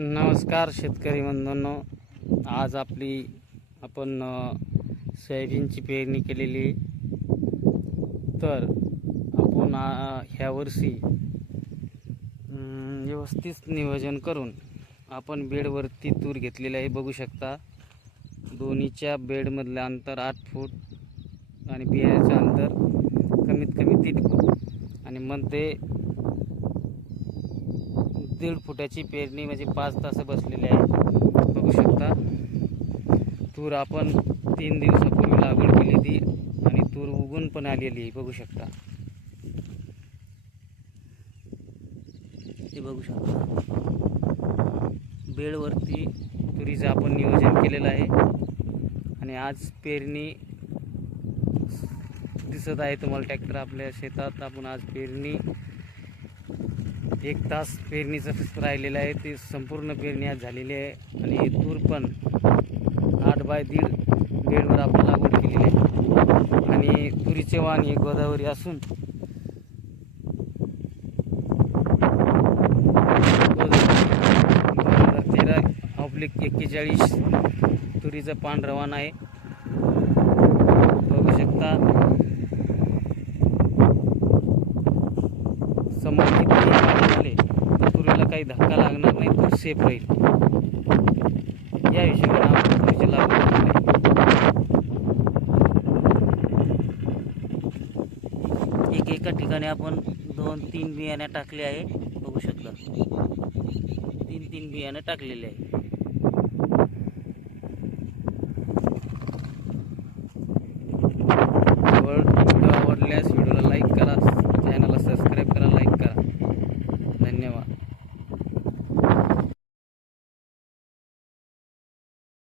नमस्कार शेतकरी बंधूंनो. आज आपली आपण सोयाबीनची पेरणी केलेली तर आपण ह्या वर्षी व्यवस्थित नियोजन करून आपण बेडवरती तूर घेतलेली आहे. बघू शकता दोन्हीच्या बेडमधलं अंतर आठ फूट आणि बियाण्याचं अंतर कमीत कमी तीन फूट. आणि मध्ये दीड फुटाची पेरणी म्हणजे पाच तास बसलेली आहे. बघू शकता. तूर आपण तीन दिवसापूर्वी लागवड केली होती आणि तूर उगून पण आलेली आहे. बघू शकता. हे बघू शकता. बेडवरती तुरीचं आपण नियोजन केलेलं आहे. आणि आज पेरणी दिसत आहे तुम्हाला. ट्रॅक्टर आपल्या शेतात. आपण आज पेरणी एक तास पेरणीचं राहिलेलं आहे. ते संपूर्ण पेरणी आज झालेली आहे. आणि तूर पण आठ बाय दीड बेडवर आपण लागवड केलेली आहे. आणि तुरीचे वाण हे गोदावरी असून दोन हजार तेरा ऑब्लिक एक्केचाळीस तुरीचं पांढरं वाण आहे. बघू शकता. समोर काही धक्का लागणार नाही तर सेफ राहील. या हिशोबाने आपण तुरीची लागवड एक एका ठिकाणी आपण दोन तीन बियाणे टाकले आहे बघू शकलं तीन तीन बियाणे टाकलेले आहे. आवडल्यास व्हिडिओला लाईक करा चॅनलला सबस्क्राईब करा